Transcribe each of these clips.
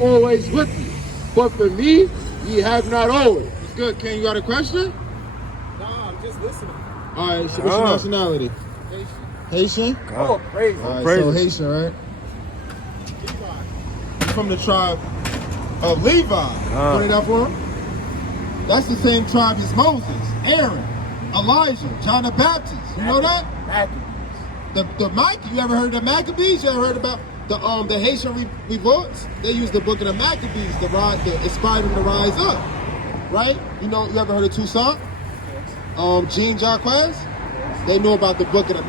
always with you. But for me, ye have not always. It's good. Ken, you got a question? Nah, I'm just listening. All right, so what's your nationality? Haitian? Oh, crazy. All right, so Haitian, right? From the tribe of Levite. Put it up for him. That's the same tribe as Moses, Aaron, Elijah, John the Baptist. You know that? You ever heard of the Maccabees? You ever heard about the Haitian revolts? They used the book of the Maccabees to inspire them to rise up, right? You ever heard of Toussaint? Jean Jacques? They know about the book of the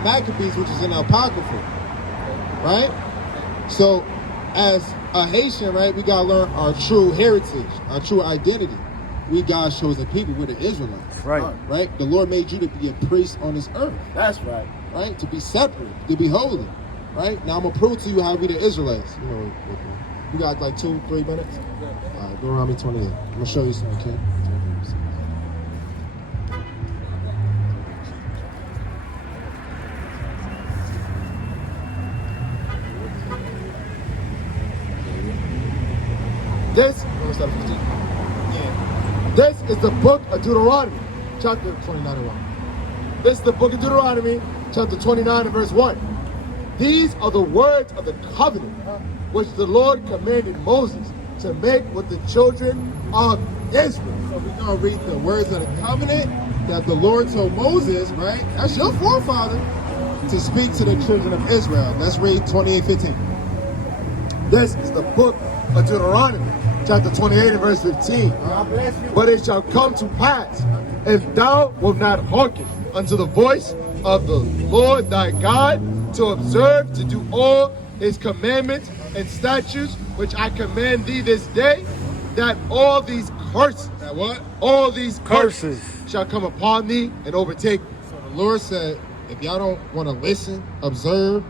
Maccabees, which is in the Apocrypha, right? So, as a Haitian, right, we gotta learn our true heritage, our true identity. We God's chosen people. We're the Israelites. Right? The Lord made you to be a priest on this earth. That's right. Right? To be separate, to be holy. Right? Now I'm gonna prove to you how we the Israelites. We got like 2-3 minutes. All right, Deuteronomy 28. I'm gonna show you something, kid. This is the book of Deuteronomy, chapter 29 and 1. This is the book of Deuteronomy, chapter 29 and verse 1. These are the words of the covenant which the Lord commanded Moses to make with the children of Israel. So we're going to read the words of the covenant that the Lord told Moses, right? That's your forefather, to speak to the children of Israel. Let's read 28:15. This is the book of Deuteronomy, chapter 28 and verse 15. But it shall come to pass, if thou wilt not hearken unto the voice of the Lord thy God, to observe to do all his commandments and statutes which I command thee this day, that all these curses, that what? All these curses shall come upon thee and overtake thee. So the Lord said, if y'all don't want to listen, observe,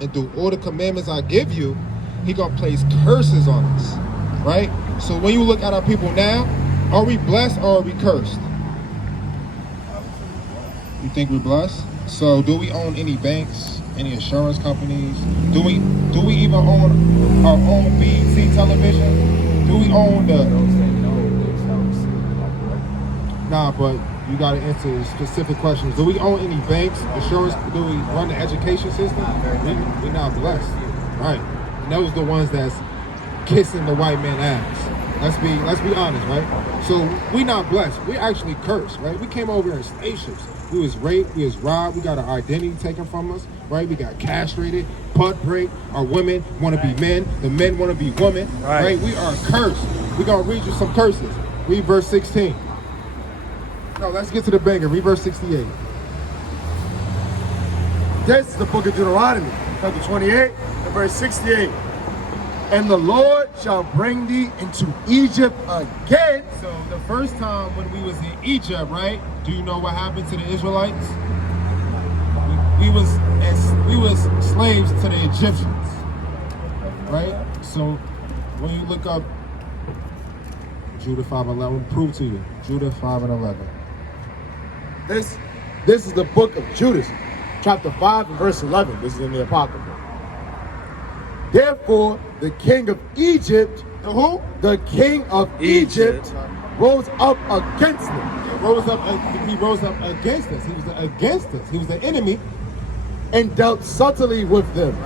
and do all the commandments I give you, he gonna place curses on us, right? So when you look at our people now, are we blessed or are we cursed? You think we're blessed? So do we own any banks, any insurance companies? Do we even own our own BET television? Do we own Nah, but you gotta answer specific questions. Do we own any banks, insurance? Do we run the education system? We're not blessed, right? And those are the ones that's kissing the white man ass. Let's be honest, right? So we not blessed. We're actually cursed, right? We came over in slave ships. We was raped, we was robbed, we got our identity taken from us, right? We got castrated, butt break. Our women want to be men, the men want to be women, right? We are cursed. We're gonna read you some curses. Read verse 16. No, let's get to the banger. Read verse 68. This is the book of Deuteronomy, chapter 28 and verse 68. And the Lord shall bring thee into Egypt again. So the first time when we was in Egypt, right? Do you know what happened to the Israelites? We was slaves to the Egyptians, right? So when you look up Judah 5:11, prove to you Judah 5:11. This is the book of Judas, chapter 5 and verse 11. This is in the Apocrypha. Therefore, the king of Egypt, who? The king of Egypt rose up against them. He rose up against us. He was against us. He was the enemy. And dealt subtly with them,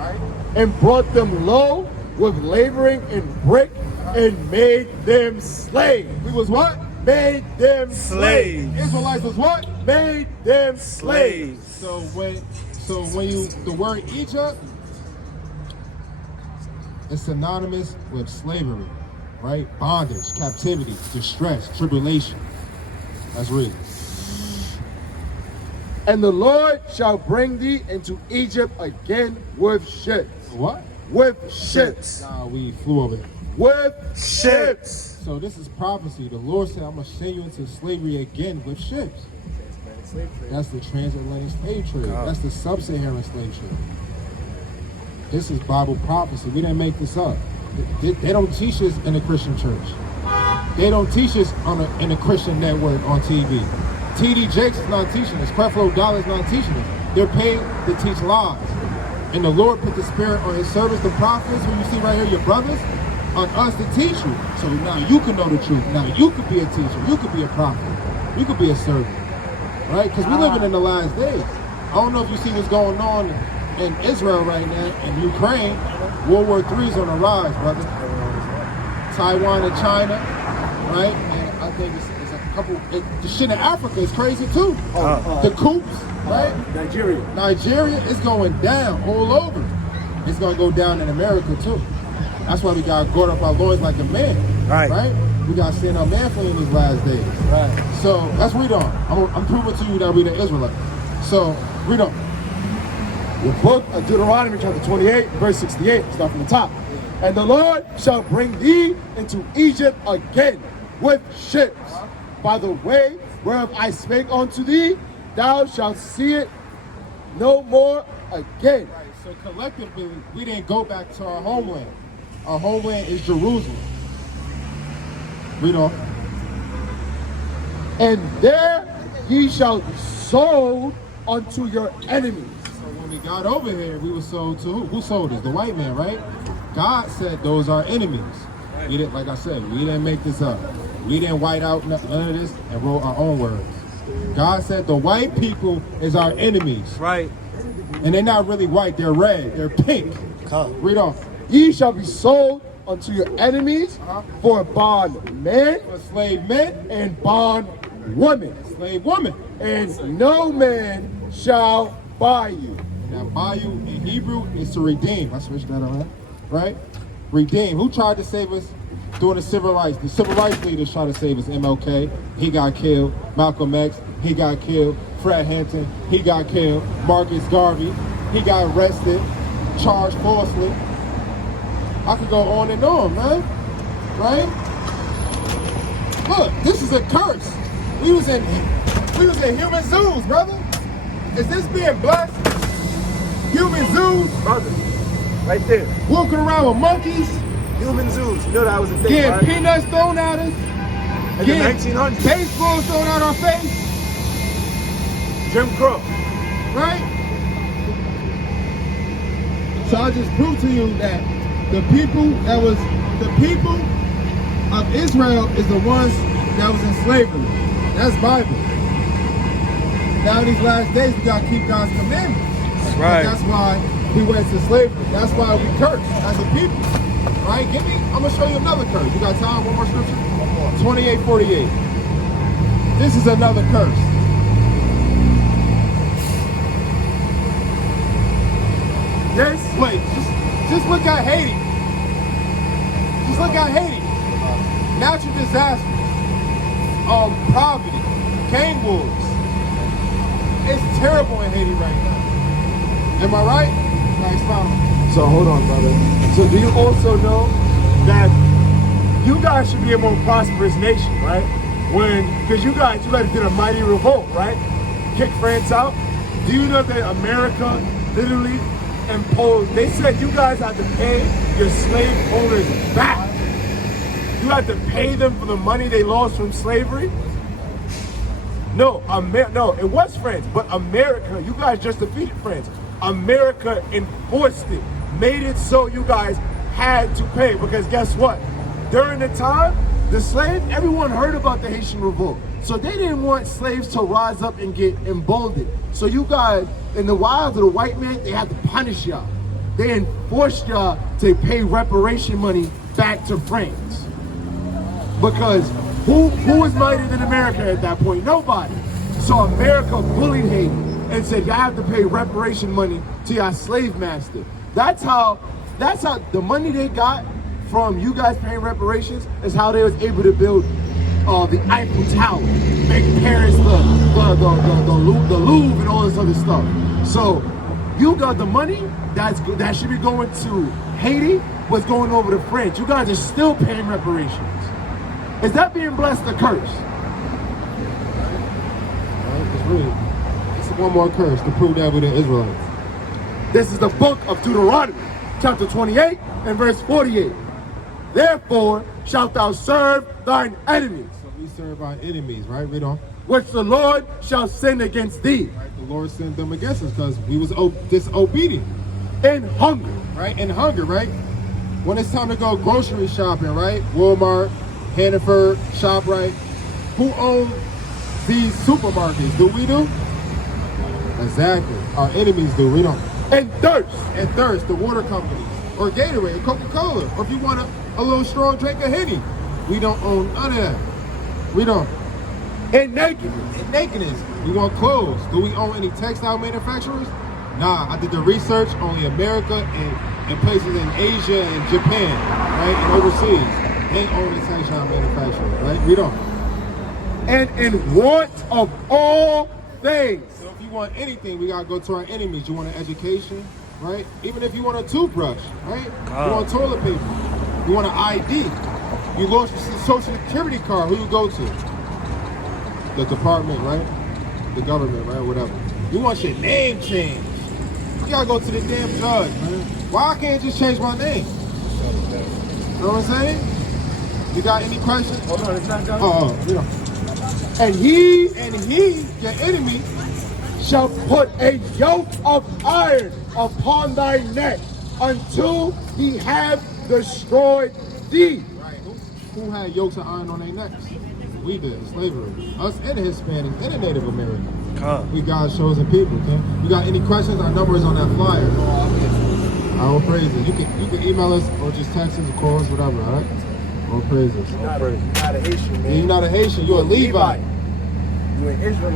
and brought them low with laboring in brick, and made them slaves. We was what? Made them slaves. Israelites was what? Made them slaves. So when the word Egypt, it's synonymous with slavery, right? Bondage, captivity, distress, tribulation. Let's read. And the Lord shall bring thee into Egypt again with ships. What? With ships. Nah, we flew over there. With ships. So this is prophecy. The Lord said, I'm going to send you into slavery again with ships. That's the transatlantic slave trade. That's the sub-Saharan slave trade. This is Bible prophecy. We didn't make this up. They don't teach us in the Christian church. They don't teach us in the Christian network on TV. TD Jakes is not teaching us. Creflo Dollar is not teaching us. They're paid to teach lies. And the Lord put the spirit on his servants, the prophets, who you see right here, your brothers, on us to teach you. So now you can know the truth. Now you could be a teacher. You could be a prophet. You could be a servant. Right? Because we're living in the last days. I don't know if you see what's going on in Israel right now, in Ukraine. World War III is on the rise, brother. Taiwan and China, right? And I think it's a couple, the shit in Africa is crazy too. The coups, right? Nigeria is going down all over. It's going to go down in America too. That's why we got to guard up our loins like a man, right? We got to stand our manfully in these last days. Right. So let's read on. I'm proving to you that we're the Israelites. So read on. The book of Deuteronomy chapter 28, verse 68, start from the top. And the Lord shall bring thee into Egypt again with ships. By the way whereof I spake unto thee, thou shalt see it no more again. Right. So collectively, we didn't go back to our homeland. Our homeland is Jerusalem. Read on. And there ye shall be sold unto your enemies. So when we got over here, we were sold to who? Who sold us? The white man, right? God said those are enemies. We didn't, like I said, we didn't make this up. We didn't white out none of this and wrote our own words. God said the white people is our enemies. Right. And they're not really white, they're red, they're pink. Read on. Ye shall be sold unto your enemies for bond men, For slave men and bond women, slave women. and no man shall buy you. Now, buy you in Hebrew is to redeem. I switched that around, right? Redeem. Who tried to save us during the civil rights? The civil rights leaders tried to save us. MLK, he got killed. Malcolm X, he got killed. Fred Hampton, he got killed. Marcus Garvey, he got arrested, charged falsely. I could go on and on, man. Right? Look, this is a curse. We was in human zoos, brother. Is this being blessed? Human zoos, Brother. Right there. walking around with monkeys, Human zoos. You know that was a thing, getting right? peanuts thrown at us, In the getting 1900s. baseballs thrown at our face, Jim Crow. right? So I just proved to you that the people of Israel is the ones that was in slavery. That's Bible. Now in these last days, we gotta keep God's commandments. Right. That's why we went to slavery. That's why we curse as a people. Right? I'm gonna show you another curse. You got time? One more scripture? 28:48. This is another curse. Yes? Wait, just look at Haiti. Just look at Haiti. Natural disasters. Poverty. Gang wars. It's terrible in Haiti right now. Am I right? Nice found. So hold on, brother. So do you also know that you guys should be a more prosperous nation, right? Because you guys did a mighty revolt, right? Kick France out. Do you know that America literally imposed, they said you guys had to pay your slave owners back. You had to pay them for the money they lost from slavery. No, it was France, but America, you guys just defeated France. America enforced it, made it so you guys had to pay, because guess what? During the time, the slaves, everyone heard about the Haitian revolt. So they didn't want slaves to rise up and get emboldened. So you guys, in the wild of the white man, they had to punish y'all. They enforced y'all to pay reparation money back to France. Because who was mightier than America at that point? Nobody. So America bullied Haiti and said, y'all have to pay reparation money to your slave master. That's how the money they got from you guys paying reparations is how they was able to build the Eiffel Tower, make Paris the Louvre and all this other stuff. So you got the money that should be going to Haiti was going over to France. You guys are still paying reparations. Is that being blessed or cursed? It's one more curse to prove that we're the Israelites. This is the book of Deuteronomy, chapter 28 and verse 48. Therefore shalt thou serve thine enemies, So we serve our enemies, right? Read on. which the Lord shall send against thee. Right? The Lord sent them against us because we was disobedient. in hunger. Right? And hunger, right? When it's time to go grocery shopping, right? Walmart, Hannaford, ShopRite. Who owns these supermarkets? Do we do? Exactly. Our enemies do. We don't. And thirst. And thirst, the water companies. Or Gatorade, Coca-Cola. Or if you want a little strong drink of Henny. We don't own none of that. We don't. And nakedness. And nakedness. We want clothes. Do we own any textile manufacturers? Nah, I did the research. Only America and places in Asia and Japan, right? And overseas. They own the textile manufacturers, right? We don't. And in want of all things. So if you want anything, we gotta go to our enemies. You want an education, right? Even if you want a toothbrush, right? You want toilet paper. You want an ID. You lost your social security card. Who you go to? The department, right? The government, right? Whatever. You want your name changed. You gotta go to the damn judge, man. Why can't I just change my name? You know what I'm saying? You got any questions? Hold on, it's not done. You know. And he Your enemy, shall put a yoke of iron upon thy neck until he have destroyed thee. right? Who had yokes of iron on their necks? We did, slavery. Us and the Hispanics and the Native Americans. We God's chosen people, okay? You got any questions? Our number is on that flyer. All praises. You can email us or just text us or call us, whatever, all right? All praises. You're not a Haitian, man. You're not a Haitian, you're a Levite. You're an Israelite.